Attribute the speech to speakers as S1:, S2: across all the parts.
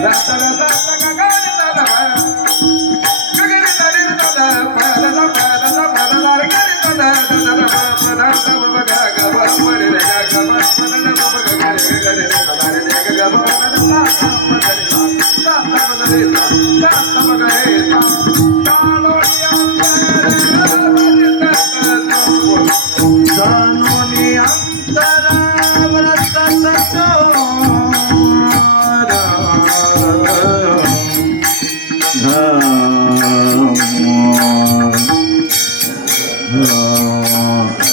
S1: da, da, da, da. जाणून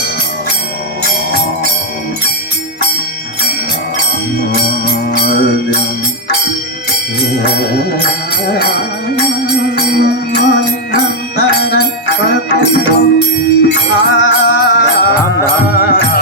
S1: अंत